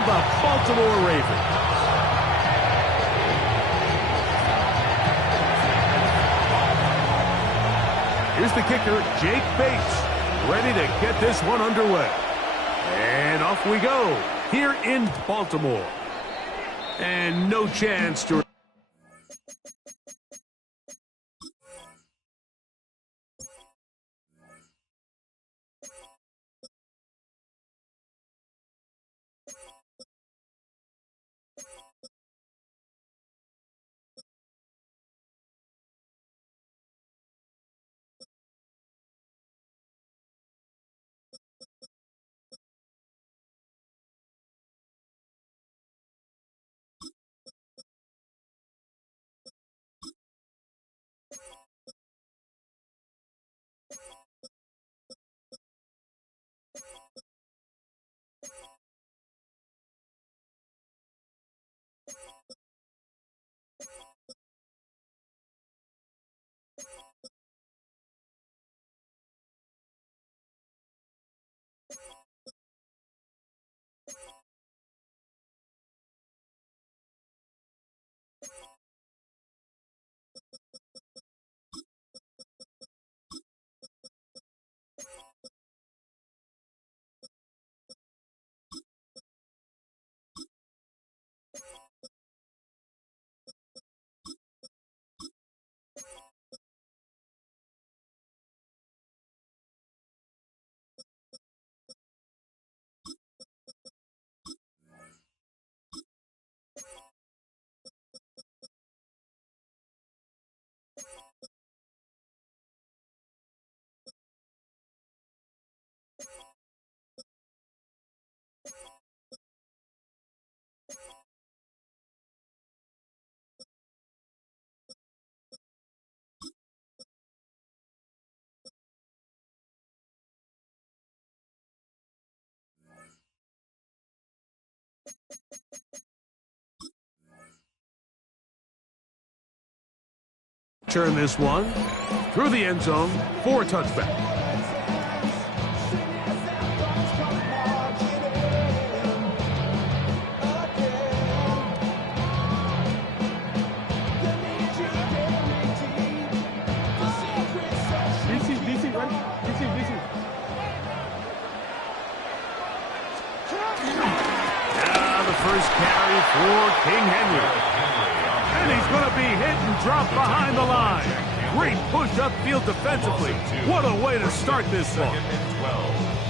The Baltimore Ravens. Here's the kicker, Jake Bates, ready to get this one underway. And off we go, here in Baltimore. And no chance to... Turn this one through the end zone for a touchback. Now the first carry for King Henry. And he's going to be hit and dropped behind the line. Great push upfield defensively. What a way to start this one.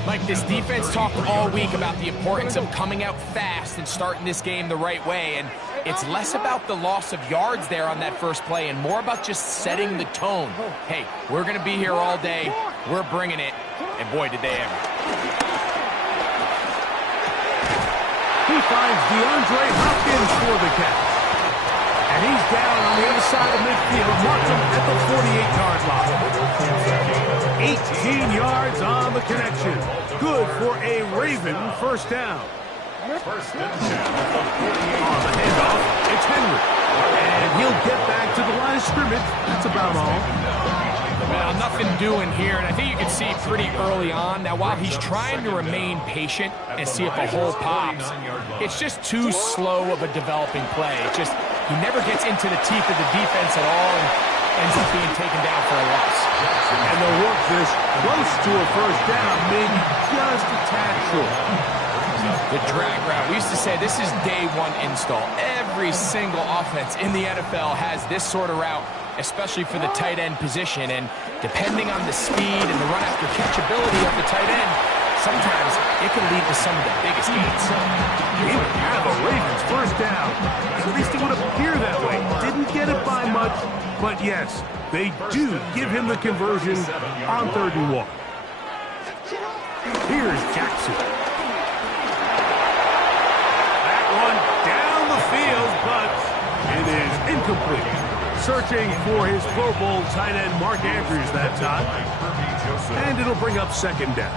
Mike, this defense talked all week about the importance of coming out fast and starting this game the right way. And it's less about the loss of yards there on that first play and more about just setting the tone. Hey, we're going to be here all day. We're bringing it. And boy, did they ever. He finds DeAndre Hopkins for the catch. And he's down on the other side of midfield. Marks him at the 48-yard line. 18 yards on the connection. Good for a Raven first down. First and 10. On the handoff, it's Henry. And he'll get back to the line of scrimmage. That's about all. Well, nothing doing here, and I think you can see pretty early on. Now, while he's trying to remain patient and see if a hole pops, it's just too slow of a developing play. It just, he never gets into the teeth of the defense at all and ends up being taken down for a loss. And they'll work this close to a first down, maybe just a tad short. The drag route. We used to say this is day one install. Every single offense in the NFL has this sort of route, especially for the tight end position. And depending on the speed and the run after catchability of the tight end, sometimes it can lead to some of the biggest gains. He would have a Ravens first down. At least it would appear that way. Didn't get it by much, but yes, they do give him the conversion on 3rd and 1. Here's Jackson. That one down the field, but it is incomplete. Searching for his Pro Bowl tight end Mark Andrews that time. And it'll bring up 2nd down.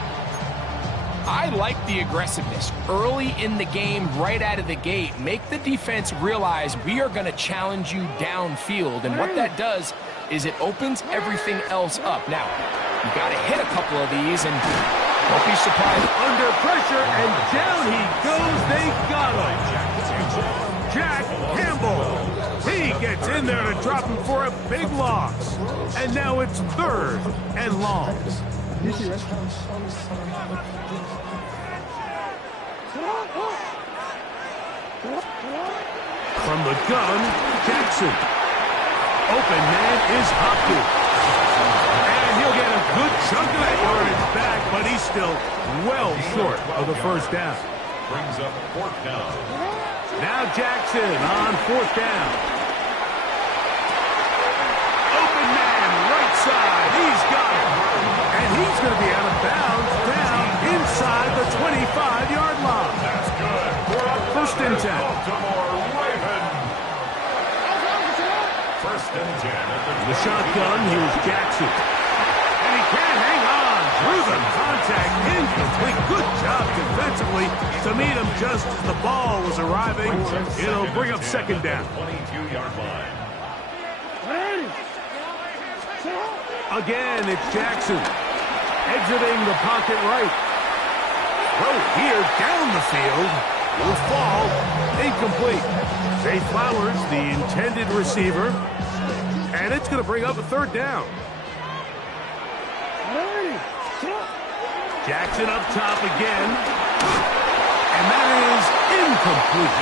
I like the aggressiveness early in the game, right out of the gate. Make the defense realize we are going to challenge you downfield, and what that does is it opens everything else up. Now, you got to hit a couple of these, and Don't be surprised. Under pressure, and down he goes. They got him. Jack Campbell. He gets in there to drop him for a big loss. And now it's 3rd and long. From the gun, Jackson. Open man is Hopkins. And he'll get a good chunk of that yardage back, but he's still well short of the first down. Brings up 4th down. Now Jackson on 4th down. Open man, right side. He's got it. And he's going to be out of bounds down inside the 25-yard line. That's good. 1st and 10. Baltimore Ravens. 1st and 10 at The shotgun, here's Jackson. And he can't hang on. Through the contact, incomplete. Good job defensively to meet him just as the ball was arriving. It'll bring up 2nd down. 22-yard line. Again, it's Jackson. Exiting the pocket right. Throw here down the field. Will fall. Incomplete. Zay Flowers, the intended receiver. And it's going to bring up a 3rd down. Jackson up top again. And that is incomplete.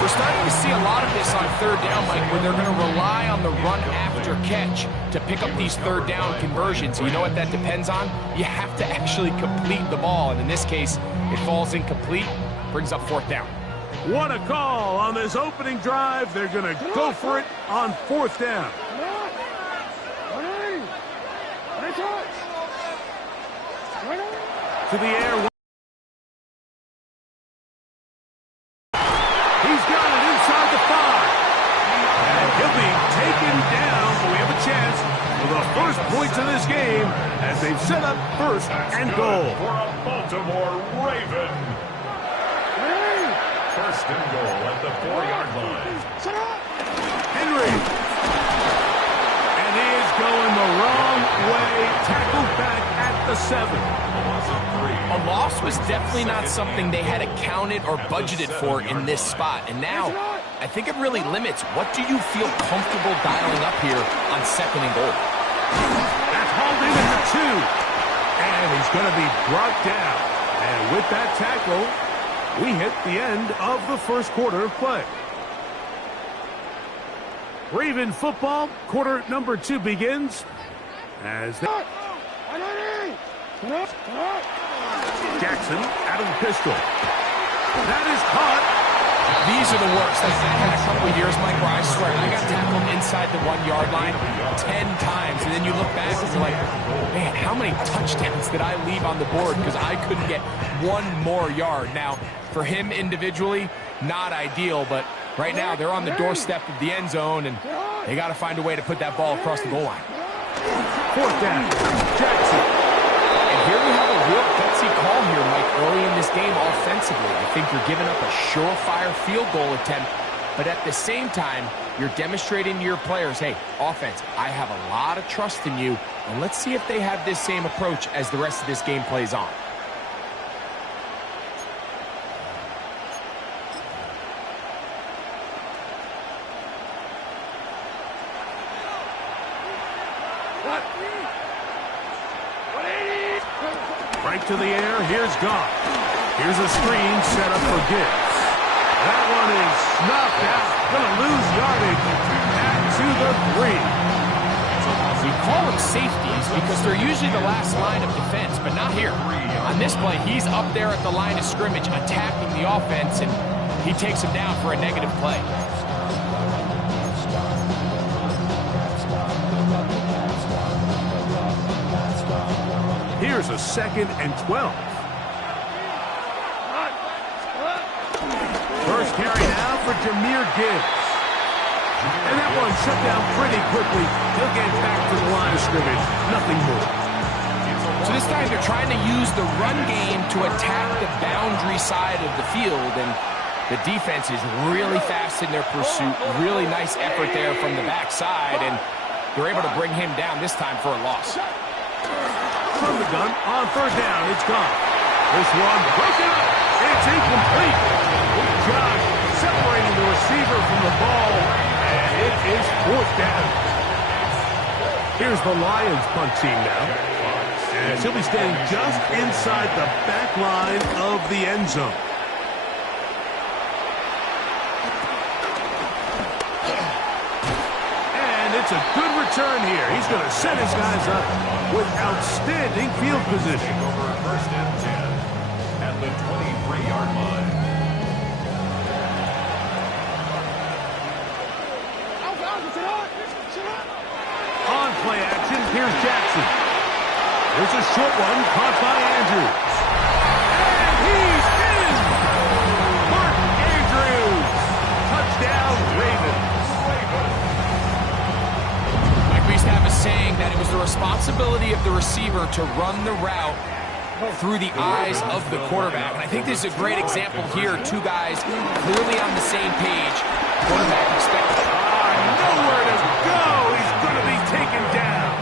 We're starting to see a lot of this on 3rd down, Mike, where they're going to rely on the run after catch to pick up these 3rd down conversions. You know what that depends on? You have to actually complete the ball. And in this case, it falls incomplete, brings up 4th down. What a call on this opening drive. They're going to go for it on 4th down. To the air. He's got it inside the 5. And he'll be taken down, but we have a chance for the first points of this game as they've set up 1st and goal. For a Baltimore Raven. 1st and goal at the 4-yard line. Henry. And he is going the wrong way. Tackled back at the 7. A loss was definitely not something they had accounted or budgeted for in this spot. And now, I think it really limits what do you feel comfortable dialing up here on 2nd and goal. That's hauled in at the 2. And he's going to be brought down. And with that tackle, we hit the end of the 1st quarter of play. Raven football, quarter number 2 begins. As they... Jackson out of the pistol. That is caught. These are the worst. I had a couple of years, Mike, where I swear I got tackled inside the 1-yard line 10 times. And then you look back and you're like, man, how many touchdowns did I leave on the board because I couldn't get 1 more yard? Now, for him individually, not ideal, but right now they're on the doorstep of the end zone, and they got to find a way to put that ball across the goal line. 4th down, Jackson. And here we have a real gutsy call here, Mike, early in this game offensively. I think you're giving up a surefire field goal attempt, but at the same time, you're demonstrating to your players, hey, offense, I have a lot of trust in you, and let's see if they have this same approach as the rest of this game plays on. Right to the air, here's Goff. Here's a screen set up for Gibbs. That one is snuffed out. Going to lose yardage back to the 3. We call them safeties because they're usually the last line of defense, but not here. On this play, he's up there at the line of scrimmage attacking the offense, and he takes him down for a negative play. Here's a 2nd and 12. First carry now for Jahmyr Gibbs. And that one shut down pretty quickly. He'll get back to the line of scrimmage. Nothing more. So this time they're trying to use the run game to attack the boundary side of the field, and the defense is really fast in their pursuit. Really nice effort there from the backside, and they're able to bring him down this time for a loss. from the gun on third down. It's gone. This one broken up. It's incomplete. Josh separating the receiver from the ball, and it is fourth down. Here's the Lions punt team now, as he'll be standing just inside the back line of the end zone. And it's a good return here. He's going to set his guys up with outstanding field position. Over first and 10 at the 23-yard line. On play action, here's Jackson. There's a short one caught by Andrews. And he's in! Mark Andrews! Touchdown, Ravens. Like we used to have a saying that it was the responsibility of the receiver to run the route through the eyes of the quarterback. And I think this is a great example here. Two guys clearly on the same page. Quarterback expects Nowhere to go! He's going to be taken down.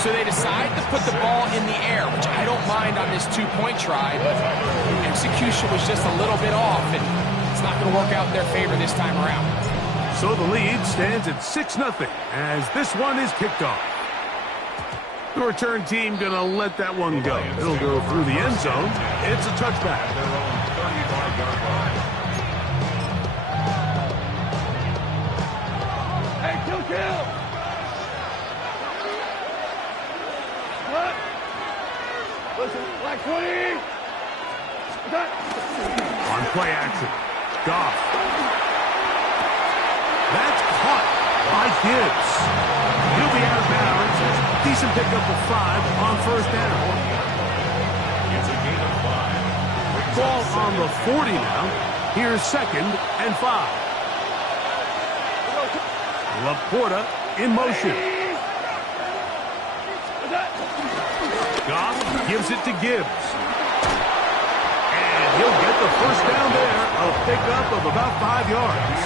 So they decide to put the ball in the air, which I don't mind on this two-point try, but execution was just a little bit off, and it's not going to work out in their favor this time around. So the lead stands at 6-0 as this one is kicked off. The return team going to let that one go. It'll go through the end zone. It's a touchback. Their own 35-yard line. Hey, kill! What? Listen, like 20. On play action. Goff. That's caught by Gibbs. He'll be out of bounds. Decent pickup of 5 on first down. It's a gain of 5. Ball on the 40 now. Here's 2nd and 5. Laporta in motion. Goff gives it to Gibbs. And he'll get the first down there. A pickup of about 5 yards.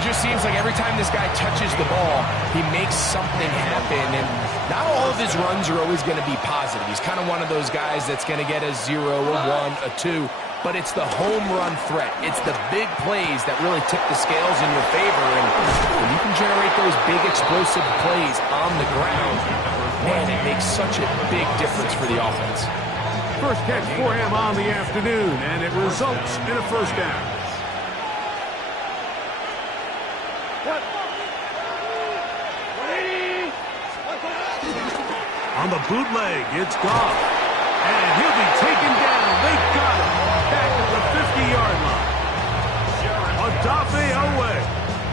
It just seems like every time this guy touches the ball, he makes something happen, and not all of his runs are always going to be positive. He's kind of one of those guys that's going to get a 0, a 1, a 2, but it's the home run threat. It's the big plays that really tip the scales in your favor, and when you can generate those big explosive plays on the ground, man, it makes such a big difference for the offense. First catch for him on the afternoon, and it results in a first down. On the bootleg, it's Goff. And he'll be taken down. They got him back at the 50-yard line. Odafe Owe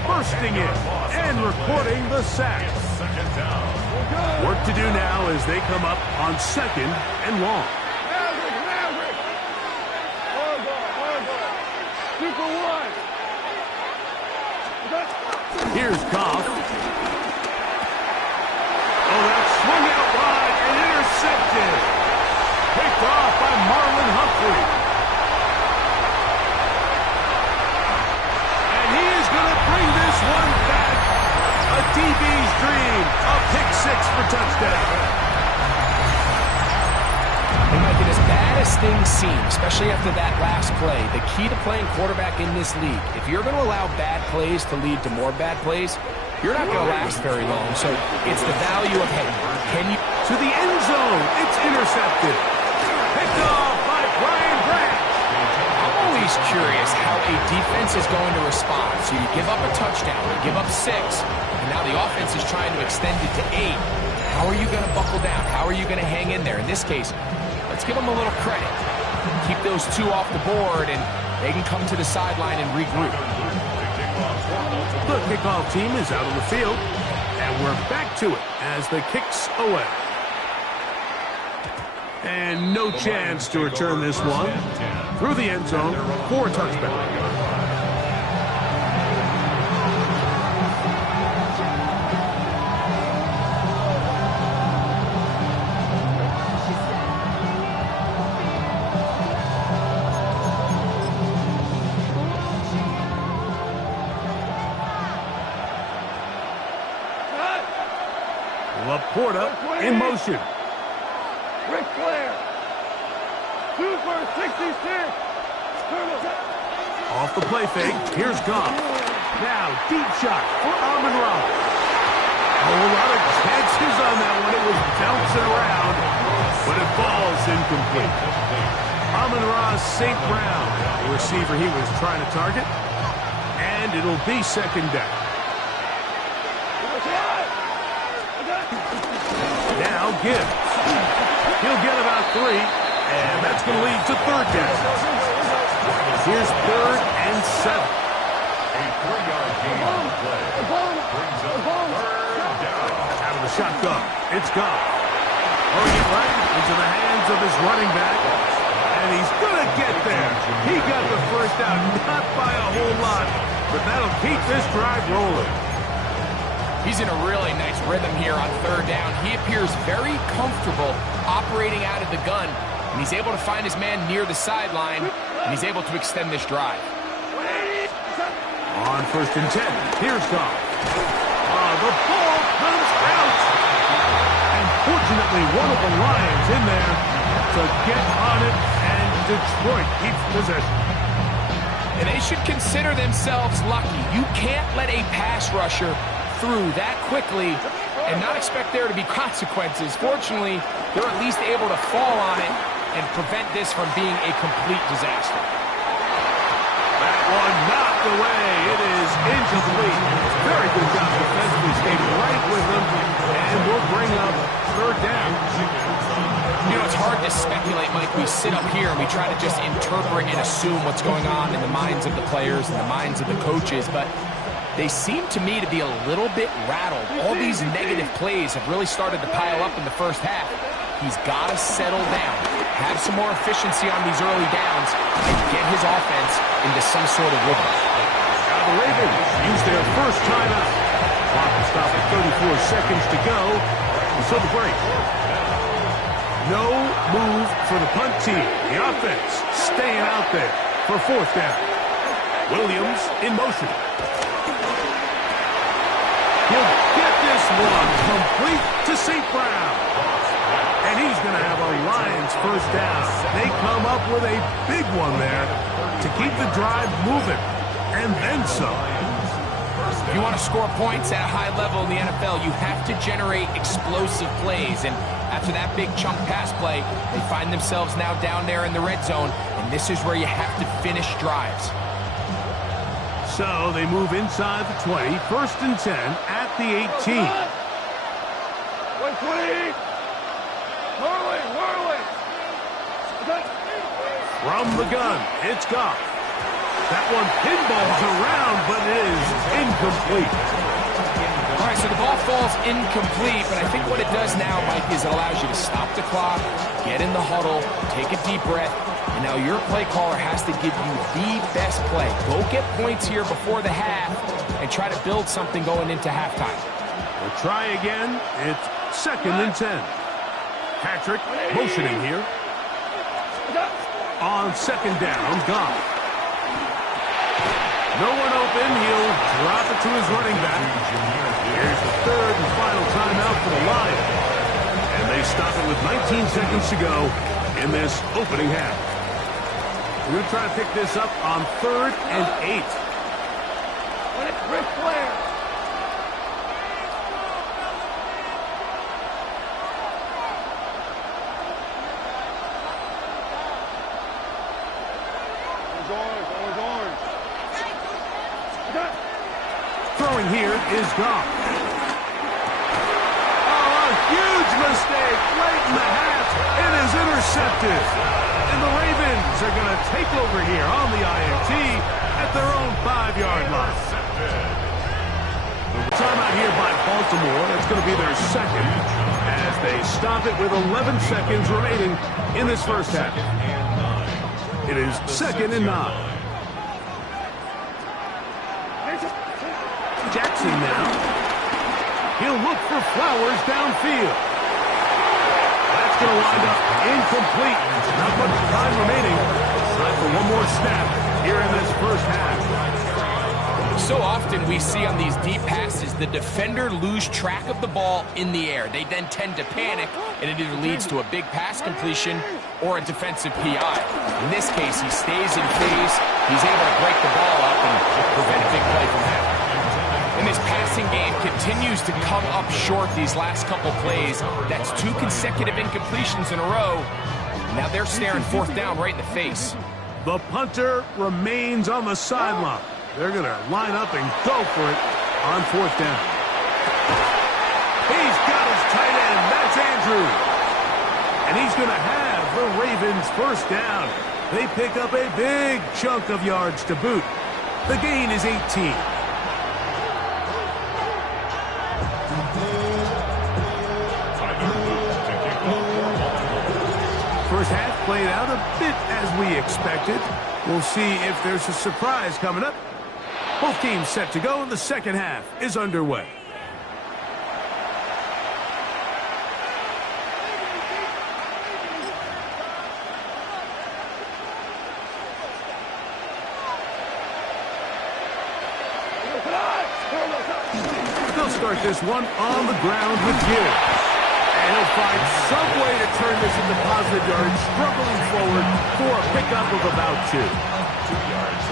bursting in and recording the sack. Second down. Work to do now as they come up on 2nd and long. Here's Goff. Oh, that's swung out wide and intercepted. Picked off by Marlon Humphrey. And he is going to bring this one back. A DB's dream. A pick 6 for touchdown. And like, as bad as things seem, especially after that last play, the key to playing quarterback in this league, if you're going to allow bad plays to lead to more bad plays, you're not going to last very long. So it's the value of, hey, can you... To the end zone. It's intercepted. Picked off by Brian Branch. I'm always curious how a defense is going to respond. So you give up a touchdown, you give up 6, and now the offense is trying to extend it to 8. How are you going to buckle down? How are you going to hang in there? In this case, let's give them a little credit. Keep those 2 off the board, and they can come to the sideline and regroup. The kickoff team is out on the field, and we're back to it as the kick's away. And no chance to return this one through the end zone for a touchback. Laporta in motion. Off the play fake, here's Goff. Now, deep shot for Amon-Ra. A whole lot of chances on that one. It was bouncing around, but it falls incomplete. Amon-Ra St. Brown, the receiver he was trying to target. And it'll be second down. Now Gibbs. He'll get about 3, and that's going to lead to third down. Here's 3rd and 7. A 3-yard gain on the play. Brings up 3rd down. Out of the shotgun, it's Goff. Throwing it right into the hands of his running back. And he's going to get there. He got the first down, not by a whole lot, but that'll keep this drive rolling. He's in a really nice rhythm here on 3rd down. He appears very comfortable operating out of the gun, and he's able to find his man near the sideline, and he's able to extend this drive. On 1st and 10, here's Goff. The ball comes out. And fortunately, one of the Lions in there to get on it, and Detroit keeps possession. And they should consider themselves lucky. You can't let a pass rusher through that quickly and not expect there to be consequences. Fortunately, they're at least able to fall on it and prevent this from being a complete disaster. That one knocked away. It is incomplete. Very good job defensively. Stayed right with them, and we'll bring up 3rd down. You know, it's hard to speculate, Mike. We sit up here and we try to just interpret and assume what's going on in the minds of the players and the minds of the coaches, but they seem to me to be a little bit rattled. All these negative plays have really started to pile up in the first half. He's got to settle down, have some more efficiency on these early downs, and get his offense into some sort of rhythm. Now the Ravens use their first timeout. Clock will stop at 34 seconds to go. So the break. No move for the punt team. The offense staying out there for 4th down. Williams in motion. He'll get this one complete to St. Brown. And he's going to have a Lions first down. They come up with a big one there to keep the drive moving. And then some. If you want to score points at a high level in the NFL, you have to generate explosive plays. And after that big chunk pass play, they find themselves now down there in the red zone. And this is where you have to finish drives. So they move inside the 20, 1st and 10 at the 18. From the gun, it's Goff. That one pinballs around, but it is incomplete. All right, so the ball falls incomplete, but I think what it does now, Mike, is it allows you to stop the clock, get in the huddle, take a deep breath, and now your play caller has to give you the best play. Go get points here before the half and try to build something going into halftime. We'll try again. It's 2nd and 10. Patrick motioning here. On 2nd down, Goff. No one open. He'll drop it to his running back. Here's the 3rd and final timeout for the Lions. And they stop it with 19 seconds to go in this opening half. We're going to try to pick this up on 3rd and 8. Ric Flair. Throwing here is Goff. Oh, a huge mistake right in the half. It is intercepted. And the Ravens are going to take over here on the INT at their own 5-yard line. Timeout here by Baltimore. That's going to be their 2nd as they stop it with 11 seconds remaining in this first half. It is 2nd and 9. Jackson now. He'll look for Flowers downfield. That's going to wind up incomplete. Not much time remaining. Time for one more snap here in this first half. So often we see on these deep passes, the defender lose track of the ball in the air. They then tend to panic, and it either leads to a big pass completion or a defensive PI. In this case, he stays in phase. He's able to break the ball up and prevent a big play from happening. And this passing game continues to come up short these last couple plays. That's 2 consecutive incompletions in a row. Now they're staring 4th down right in the face. The punter remains on the sideline. They're going to line up and go for it on 4th down. He's got his tight end. That's Andrews. And he's going to have the Ravens 1st down. They pick up a big chunk of yards to boot. The gain is 18. First half played out a bit as we expected. We'll see if there's a surprise coming up. Both teams set to go, and the second half is underway. They'll start this one on the ground with Gibbs. And he'll find some way to turn this into positive yards, struggling forward for a pickup of about 2.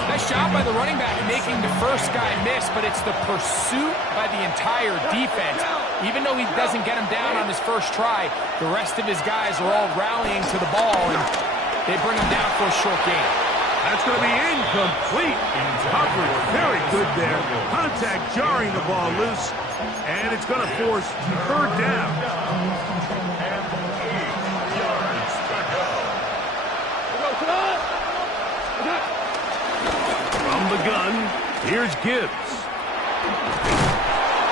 Nice job by the running back making the first guy miss, but it's the pursuit by the entire defense. Even though he doesn't get him down on his first try, the rest of his guys are all rallying to the ball, and they bring him down for a short gain. That's going to be incomplete. Covered very good there. Contact jarring the ball loose, and it's going to force 3rd down. From the gun, here's Gibbs.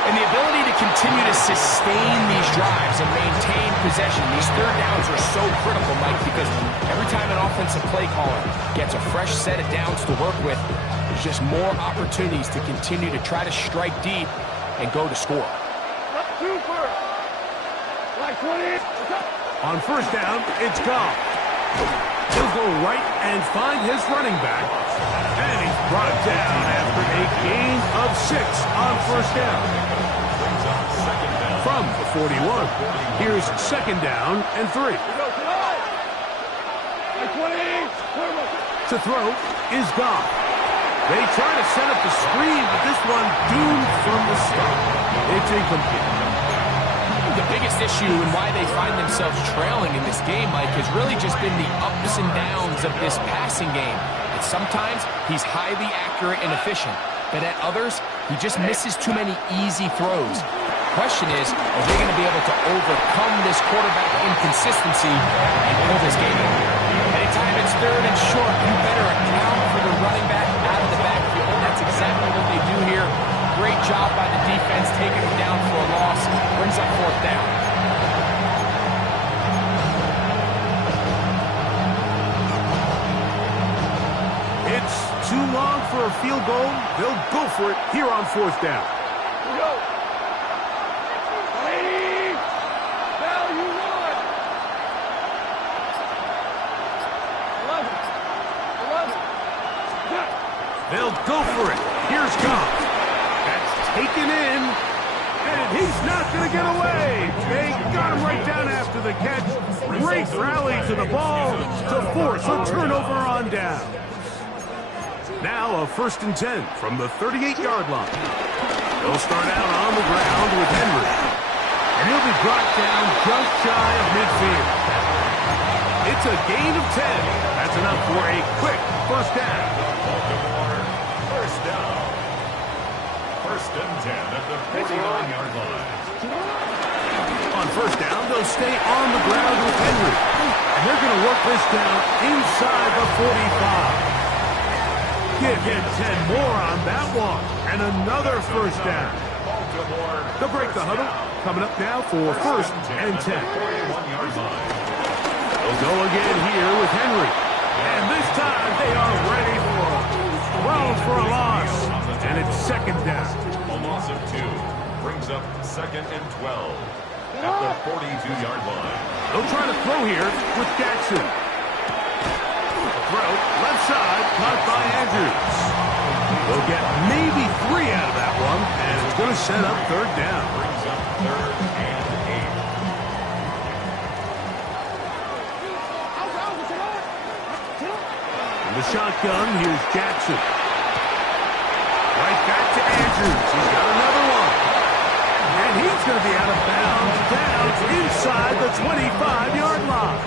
And the ability to continue to sustain these drives and maintain possession, these 3rd downs are so critical, Mike, because every time an offensive play caller gets a fresh set of downs to work with, there's just more opportunities to continue to try to strike deep and go to score. On 1st down, it's Goff. He'll go right and find his running back. And he's brought down after a gain of 6 on 1st down. From the 41, here's 2nd down and 3. To throw is Goff. They try to set up the screen, but this one doomed from the start. It's incomplete. The biggest issue and why they find themselves trailing in this game, Mike, has really just been the ups and downs of this passing game. And sometimes he's highly accurate and efficient, but at others, he just misses too many easy throws. The question is, are they going to be able to overcome this quarterback inconsistency and pull this game in? Anytime it's 3rd and short, you better account for the running back out of the backfield. And that's exactly what they do here. Great job by the defense taking him down for a loss. Brings up 4th down. It's too long for a field goal. They'll go for it here on 4th down. They'll go for it. Here's Goff. That's taken in, and he's not going to get away. They got him right down after the catch. Great rally to the ball to force a turnover on down. Now a 1st and 10 from the 38-yard line. They'll start out on the ground with Henry, and he'll be brought down just shy of midfield. It's a gain of 10. That's enough for a quick 1st down. 1st and 10 at the 49-yard line. On 1st down, they'll stay on the ground with Henry. And they're going to work this down inside the 45. Give him 10 more on that one. And another 1st down. They'll break the huddle. Coming up now for 1st and 10. They'll go again here with Henry. And this time they are ready for him. Thrown for a loss. And it's 2nd down. A loss of 2 brings up 2nd and 12 at the 42-yard line. They'll try to throw here with Jackson. Throw left side, caught by Andrews. They'll get maybe 3 out of that one, and it's going to set up third down. Brings up 3rd and 8. In the shotgun, here's Jackson. Right back to Andrews. He's got another one. And he's going to be out of bounds down inside the 25-yard line.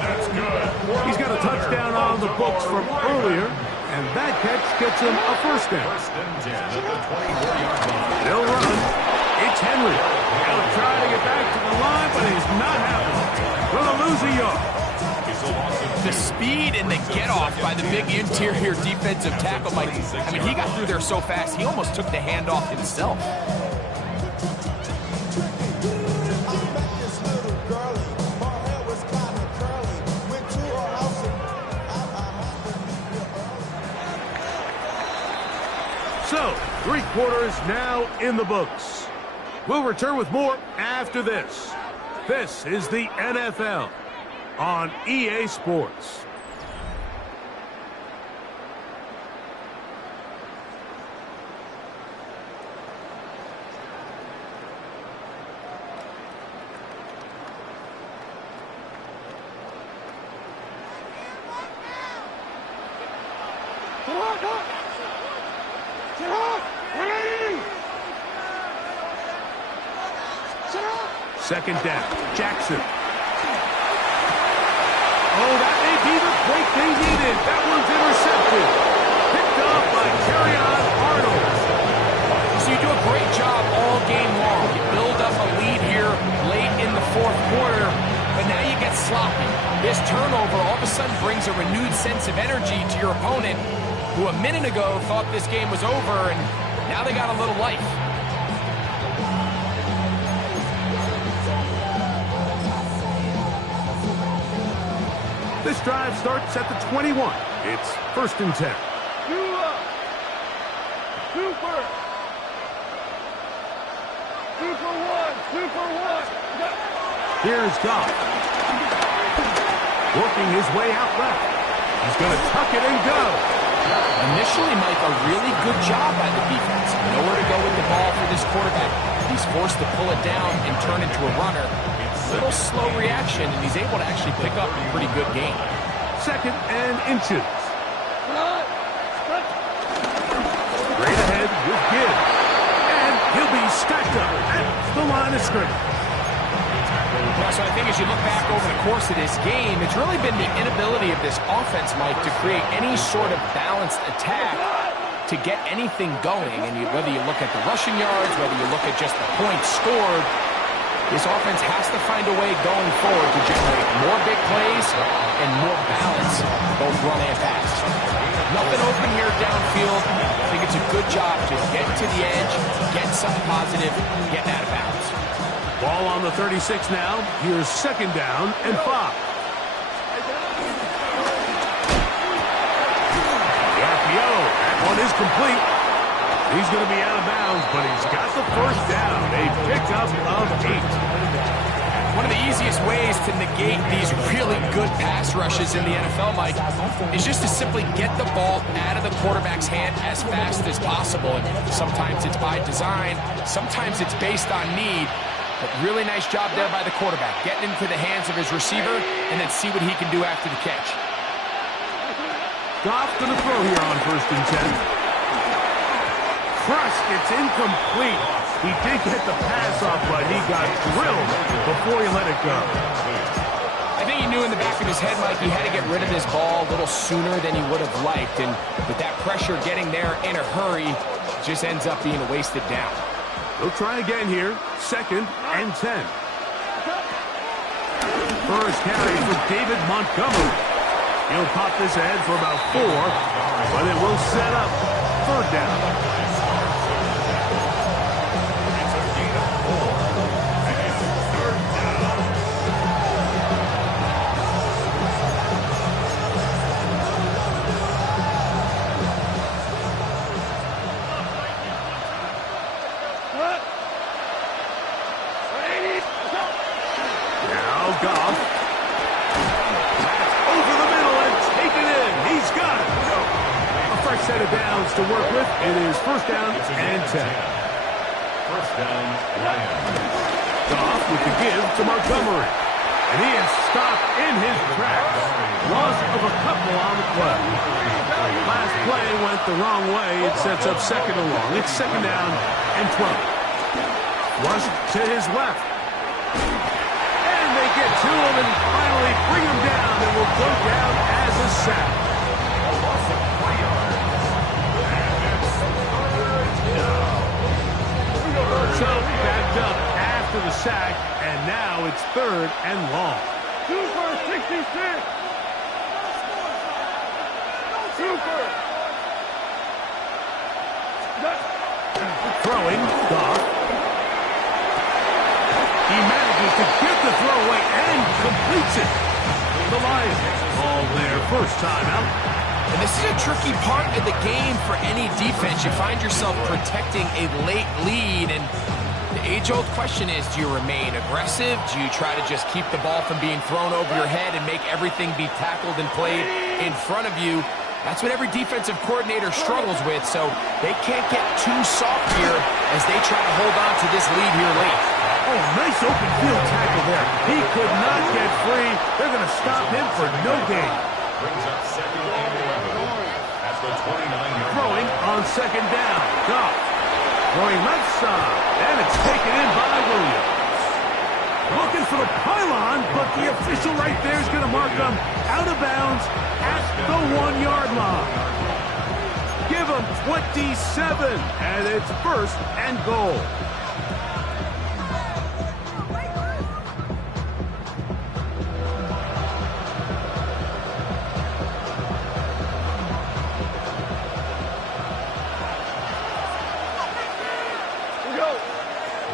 That's good. He's got a touchdown on the books from earlier, and that catch gets him a first down. 1st and 10 at the 24-yard line. They'll run. It's Henry. He'll try to get back to the line, but he's not happening. Going to lose a yard. It's a loss of The speed and the get-off by the big interior defensive tackle, Mike. I mean, he got through there so fast, he almost took the handoff himself. So, 3 quarters now in the books. We'll return with more after this. This is the NFL on EA Sports. Second down, Jackson. Oh, that may be the break they needed. That one's intercepted. Picked up by Terrion Arnold. So you do a great job all game long. You build up a lead here late in the 4th quarter, but now you get sloppy. This turnover all of a sudden brings a renewed sense of energy to your opponent, who a minute ago thought this game was over, and now they got a little life. This drive starts at the 21. It's 1st and 10. Here's Goff. Working his way out left. He's going to tuck it and go. Initially, Mike, a really good job by the defense. Nowhere to go with the ball for this quarterback. He's forced to pull it down and turn into a runner. A little slow reaction, and he's able to actually pick up a pretty good game. 2nd and inches. Straight ahead with Gibbs. And he'll be stacked up at the line of scrimmage. Yeah, so I think as you look back over the course of this game, it's really been the inability of this offense, Mike, to create any sort of balanced attack to get anything going. And whether you look at the rushing yards, whether you look at just the points scored, this offense has to find a way going forward to generate more big plays and more balance, both run and pass. Nothing open here downfield. I think it's a good job to get to the edge, get something positive, getting out of bounds. Ball on the 36 now. Here's 2nd down and 5. The RPO. That one is complete. He's going to be out of bounds, but he's got the 1st down. A pickup of 8. One of the easiest ways to negate these really good pass rushes in the NFL, Mike, is just to simply get the ball out of the quarterback's hand as fast as possible. And sometimes it's by design, sometimes it's based on need. But really nice job there by the quarterback, getting into the hands of his receiver and then see what he can do after the catch. Goff going to throw here on 1st and 10. Crushed, it's incomplete. He did get the pass off, but he got drilled before he let it go. I think he knew in the back of his head, Mike, he had to get rid of this ball a little sooner than he would have liked. And with that pressure getting there in a hurry, it just ends up being a wasted down. They'll try again here. 2nd and 10. First carry for David Montgomery. He'll pop this ahead for about 4, but it will set up 3rd down. It's a gain of 4. And it's 3rd down. Goff. That's over the middle and taken in. He's got it. A fresh set of downs downs to work with. It is first down and 10. First down, Lions. Goff with the give to Montgomery. And he is stopped in his tracks. Loss of a couple on the play. Last play went the wrong way. It sets up second and long. It's second down and 12. Rush to his left. And they get to him and finally bring him down. It will go down as a sack. So backed up after the sack, and now it's third and long. Super 66. Super. Throwing, Goff. He manages to get the throw away and completes it. The Lions all their first time out. And this is a tricky part of the game for any defense. You find yourself protecting a late lead, and the age-old question is, do you remain aggressive? Do you try to just keep the ball from being thrown over your head and make everything be tackled and played in front of you? That's what every defensive coordinator struggles with, so they can't get too soft here as they try to hold on to this lead here late. Oh, nice open field tackle there. He could not get free. They're going to stop him for no gain. Brings up second and 11 at the 29-yard. Throwing on second down. Goff throwing left side, and it's taken in by Williams. Looking for the pylon, but the official right there is going to mark him out of bounds at the 1-yard line. Give him 27, and it's first and goal.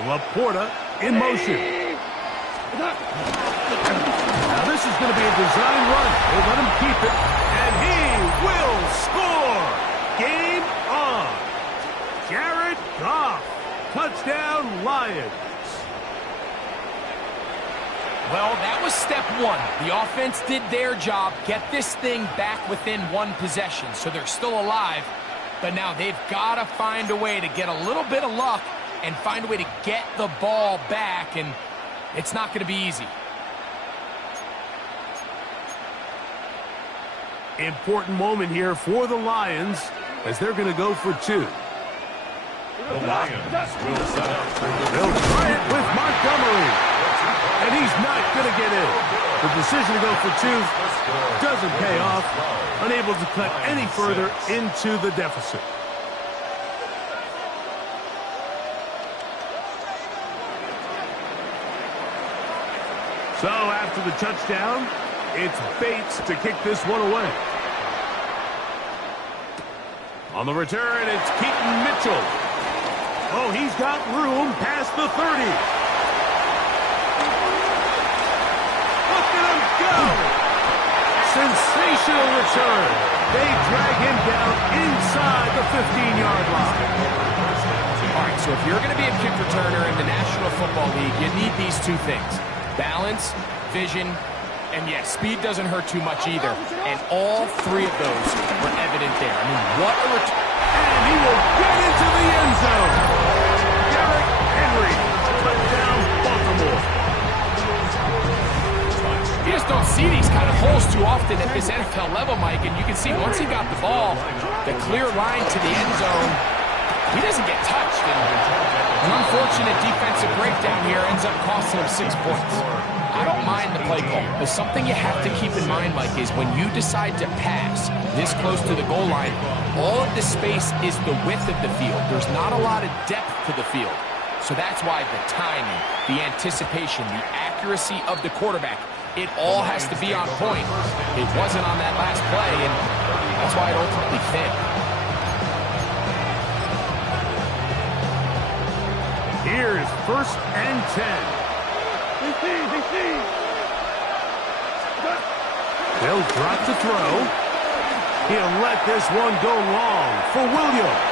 Laporta in motion. Now this is going to be a design run. They let him keep it, and he will score. Game on. Jared Goff. Touchdown, Lions. Well, that was step one. The offense did their job, get this thing back within one possession, so they're still alive. But now they've got to find a way to get a little bit of luck and find a way to get the ball back, and it's not going to be easy. Important moment here for the Lions as they're going to go for two. The Lions will set up. They'll try it with Montgomery, and he's not going to get in. The decision to go for two doesn't pay off, unable to cut any further into the deficit. So after the touchdown, it's Bates to kick this one away. On the return, it's Keaton Mitchell. Oh, he's got room past the 30. Look at him go! Sensational return. They drag him down inside the 15-yard line. All right, so if you're going to be a kick returner in the National Football League, you need these two things. Balance, vision, and yes, speed doesn't hurt too much either. And all three of those were evident there. I mean, what a return. And he will get into the end zone. Derrick Henry, touchdown, Baltimore. You just don't see these kind of holes too often at this NFL level, Mike, and you can see once he got the ball, the clear line to the end zone, he doesn't get touched. And an unfortunate defensive breakdown here ends up costing him 6 points. I don't mind the play call, but something you have to keep in mind, Mike, is when you decide to pass this close to the goal line, all of the space is the width of the field. There's not a lot of depth to the field. So that's why the timing, the anticipation, the accuracy of the quarterback, it all has to be on point. It wasn't on that last play, and that's why it ultimately failed. Here's first and 10. They'll drop to throw. He'll let this one go long for Williams.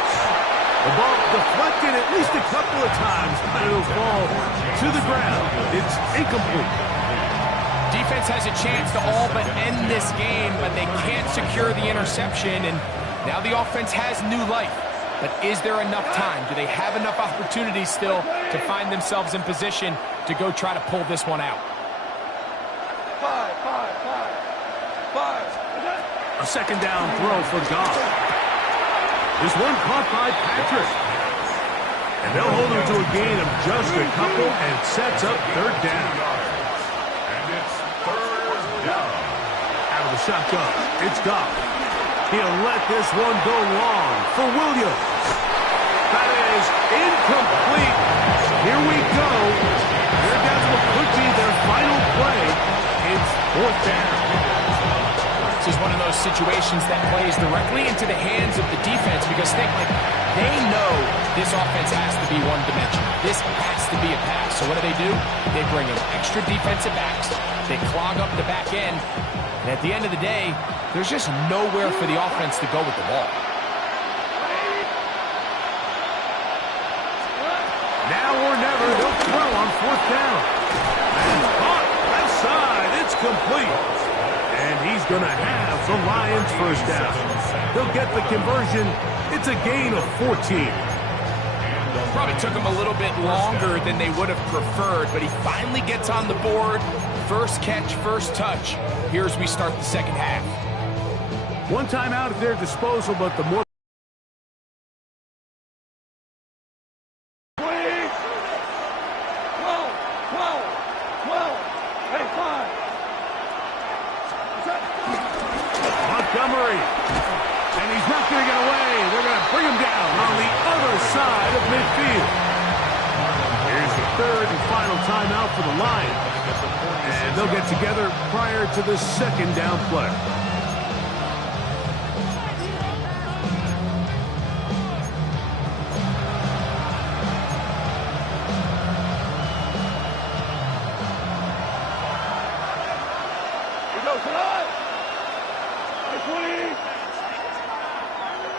The ball deflected at least a couple of times, but it'll fall to the ground. It's incomplete. Defense has a chance to all but end this game, but they can't secure the interception, and Now the offense has new life. But is there enough time? Do they have enough opportunities still to find themselves in position to go try to pull this one out? Five. A second down throw for Goff. This one caught by Patrick. And they'll hold him to a gain of just a couple and sets up third down. And it's third down. Out of the shotgun, it's Goff. He'll let this one go long for Williams. That is incomplete. Here we go. Here does what could be their final play. It's fourth down. This is one of those situations that plays directly into the hands of the defense because they know this offense has to be one-dimensional. This has to be a pass. So what do? They bring in extra defensive backs. They clog up the back end. And at the end of the day, there's just nowhere for the offense to go with the ball. Now or never, they'll throw on fourth down. And caught left side. It's complete. And he's going to have the Lions first down. They'll get the conversion. It's a gain of 14. Probably took him a little bit longer than they would have preferred, but he finally gets on the board. First catch, first touch. Here's we start the second half. One timeout at their disposal, but the more... Montgomery. And he's not going to get away. They're going to bring him down on the other side of midfield. Here's the third and final timeout for the Lions. And they'll get together prior to the second down play.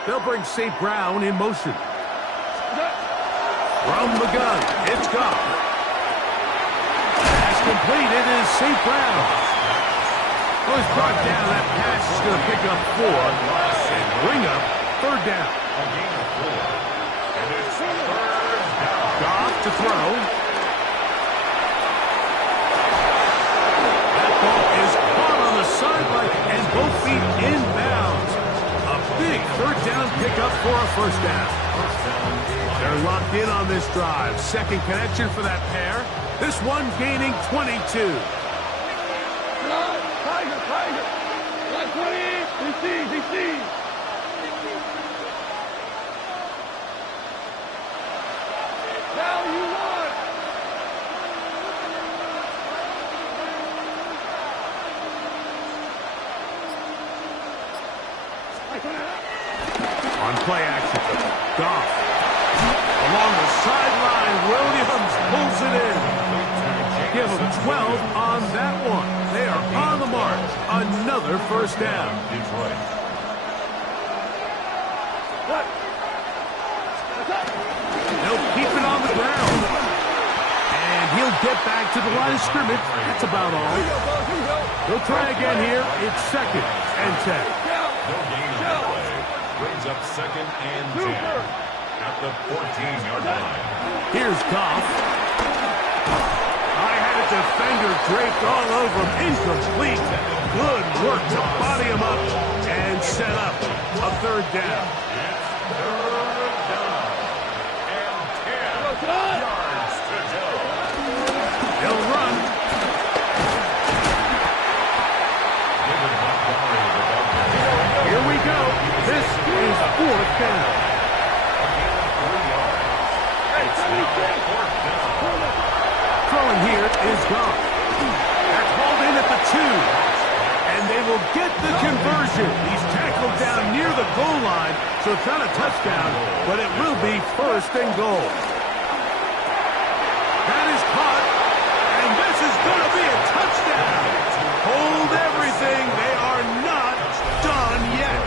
They'll bring St. Brown in motion. From the gun, it's Goff. Pass complete, it is St. Brown. Oh, he's brought down. That pass is going to pick up 4 and bring up third down. And it's third down. Goff to throw. That ball is caught on the sideline and both feet inbounds. A big third down pickup for a first down. They're locked in on this drive. Second connection for that pair. This one gaining 22. Tiger. 120. He sees. Now you want. On play action, Goff. Along the sideline, Williams pulls it in. Give them 12 on that one. They are on the march. Another first down. Detroit. They'll keep it on the ground. And he'll get back to the line of scrimmage. That's about all. They'll try again here. It's second and 10. No gain on the play. Brings up second and 10 at the 14-yard line. Here's Goff. I had a defender draped all over him. Incomplete. Good work to body him up and set up a third down. It's third down and 10 yards to go. He'll run. David Montgomery with the ball. Here we go. This is fourth down. Throwing here is Goff. That's hauled in at the 2. And they will get the conversion. He's tackled down near the goal line, so it's not a touchdown, but it will be first and goal. That is caught, and this is going to be a touchdown. Hold everything. They are not done yet.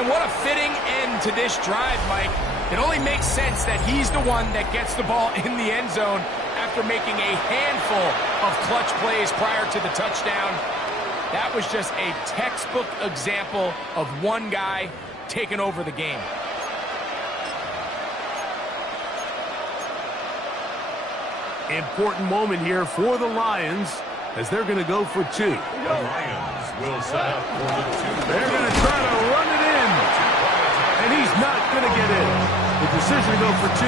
And what a fitting end to this drive, Mike. It only makes sense that he's the one that gets the ball in the end zone after making a handful of clutch plays prior to the touchdown. That was just a textbook example of one guy taking over the game. Important moment here for the Lions as they're going to go for 2. The Lions will set up for the 2. They're going to try to run it in. And he's not going to get in. The decision to go for 2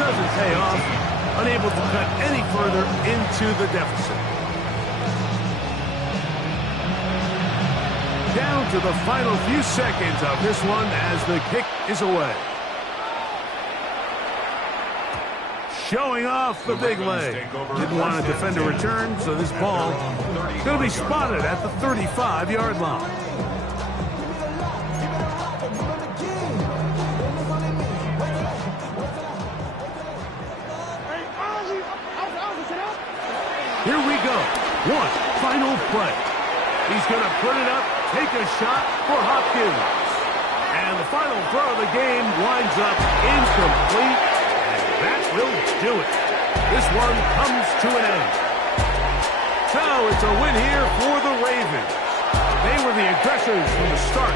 doesn't pay off. Unable to cut any further into the deficit. Down to the final few seconds of this one as the kick is away. Showing off the big leg. Didn't want to defend a return, so this ball is going to be spotted at the 35-yard line. Here we go. One final play. He's going to put it up, take a shot for Hopkins. And the final throw of the game winds up incomplete. That will do it. This one comes to an end. So it's a win here for the Ravens. They were the aggressors from the start,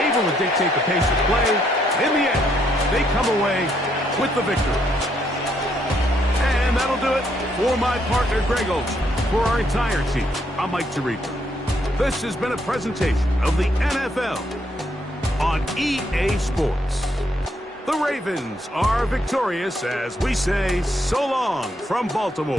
able to dictate the pace of play. In the end, they come away with the victory. And that'll do it for my partner, Greg Olsen. For our entire team, I'm Mike Tirico. This has been a presentation of the NFL on EA Sports. The Ravens are victorious as we say so long from Baltimore.